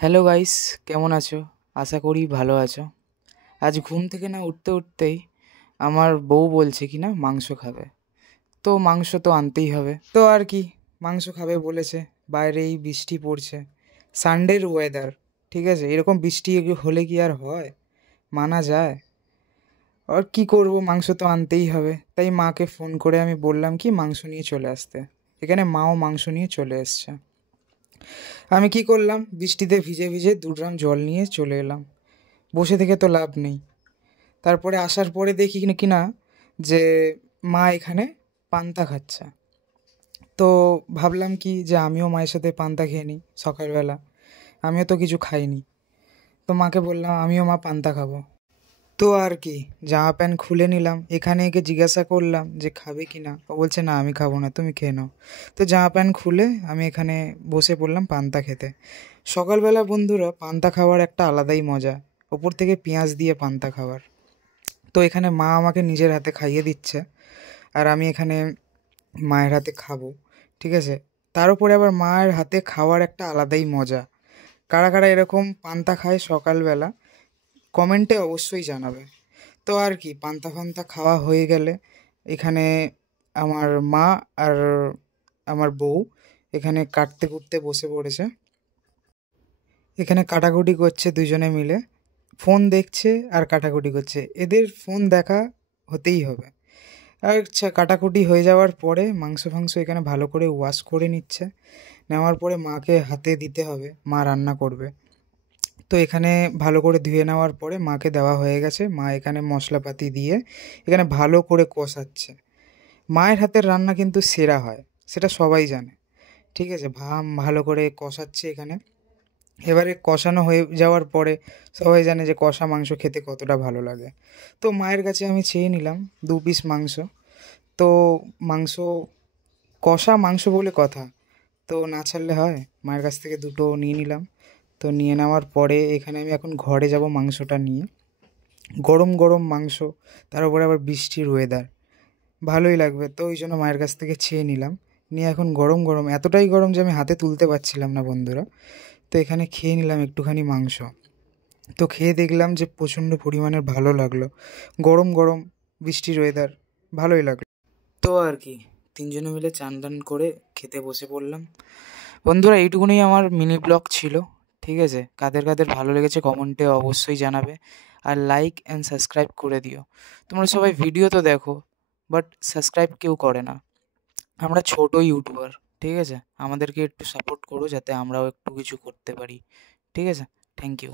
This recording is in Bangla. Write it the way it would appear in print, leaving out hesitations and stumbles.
হ্যালো গাইস, কেমন আছো? আশা করি ভালো আছো। আজ ঘুম থেকে না উঠতে উঠতেই আমার বউ বলছে কি না মাংস খাবে। তো মাংস তো আনতেই হবে, তো আর কি, মাংস খাবে বলেছে। বাইরে এই বৃষ্টি পড়ছে, সানডের ওয়েদার, ঠিক আছে, এরকম বৃষ্টি হলে কি আর হয়, মানা যায়? আর কি করব, মাংস তো আনতেই হবে। তাই মাকে ফোন করে আমি বললাম কি মাংস নিয়ে চলে আসতে। এখানে মাও মাংস নিয়ে চলে এসছে। আমি কি করলাম, বৃষ্টিতে ভিজে ভিজে 2 ড্রাম জল নিয়ে চলে এলাম। বসে থেকে তো লাভ নেই। তারপরে আসার পরে দেখি কি না যে মা এখানে পান্তা খাচ্ছে। তো ভাবলাম কি যে আমিও মায়ের সাথে পান্তা খেয়ে নিই সকালবেলা, আমিও তো কিছু খাইনি। তো মাকে বললাম আমিও মা পান্তা খাবো। তো আর কি, জামা প্যান্ট খুলে নিলাম, এখানে একে জিজ্ঞাসা করলাম যে খাবে কি না, ও বলছে না আমি খাবো না, তুমি খেয়ে নাও। তো জামা প্যান্ট খুলে আমি এখানে বসে পড়লাম পান্তা খেতে। সকালবেলা বন্ধুরা পান্তা খাওয়ার একটা আলাদাই মজা, ওপর থেকে পেঁয়াজ দিয়ে পান্তা খাওয়ার। তো এখানে মা আমাকে নিজের হাতে খাইয়ে দিচ্ছে, আর আমি এখানে মায়ের হাতে খাবো, ঠিক আছে। তার উপরে আবার মায়ের হাতে খাওয়ার একটা আলাদাই মজা। কারা কারা এরকম পান্তা খায় সকালবেলা, কমেন্টে অবশ্যই জানাবে। তো আর কি, পান্তা ফান্তা খাওয়া হয়ে গেলে এখানে আমার মা আর আমার বউ এখানে কাটতে কুটতে বসে পড়েছে। এখানে কাটাকুটি করছে দুজনে মিলে, ফোন দেখছে আর কাটাকুটি করছে, এদের ফোন দেখা হতেই হবে। আর আচ্ছা, কাটাকুটি হয়ে যাওয়ার পরে মাংস ফাংস এখানে ভালো করে ওয়াশ করে নিচ্ছে। নেওয়ার পরে মাকে হাতে দিতে হবে, মা রান্না করবে। তো এখানে ভালো করে ধুয়ে নেওয়ার পরে মাকে দেওয়া হয়ে গেছে, মা এখানে মশলাপাতি দিয়ে এখানে ভালো করে কষাচ্ছে। মায়ের হাতের রান্না কিন্তু সেরা হয়, সেটা সবাই জানে, ঠিক আছে। ভালো করে কষাচ্ছে এখানে। এবারে কষানো হয়ে যাওয়ার পরে সবাই জানে যে কষা মাংস খেতে কতটা ভালো লাগে। তো মায়ের কাছে আমি চেয়ে নিলাম 2 পিস মাংস। তো মাংস, কষা মাংস বলে কথা, তো না ছাড়লে হয়, মায়ের কাছ থেকে দুটো নিয়ে নিলাম। তো নিয়ে নেওয়ার পরে এখানে আমি এখন ঘরে যাব মাংসটা নিয়ে। গরম গরম মাংস, তার উপরে আবার বৃষ্টির ওয়েদার, ভালোই লাগবে। তো ওই জন্য মায়ের কাছ থেকে চেয়ে নিলাম, নিয়ে এখন গরম গরম, এতটাই গরম যে আমি হাতে তুলতে পারছিলাম না বন্ধুরা। তো এখানে খেয়ে নিলাম একটুখানি মাংস। তো খেয়ে দেখলাম যে প্রচণ্ড পরিমাণের ভালো লাগলো, গরম গরম, বৃষ্টির ওয়েদার, ভালোই লাগলো। তো আর কি, তিনজনে মিলে চান টান করে খেতে বসে পড়লাম। বন্ধুরা এইটুকুনি আমার মিনি ব্লগ ছিল, ঠিক আছে। কাদের কাদের ভালো লেগেছে কমেন্টে অবশ্যই জানাবে, আর লাইক অ্যান্ড সাবস্ক্রাইব করে দিও। তোমরা সবাই ভিডিও তো দেখো, বাট সাবস্ক্রাইব কেউ করে না। আমরা ছোট ইউটিউবার, ঠিক আছে, আমাদেরকে একটু সাপোর্ট করো যাতে আমরাও একটু কিছু করতে পারি, ঠিক আছে। Thank you.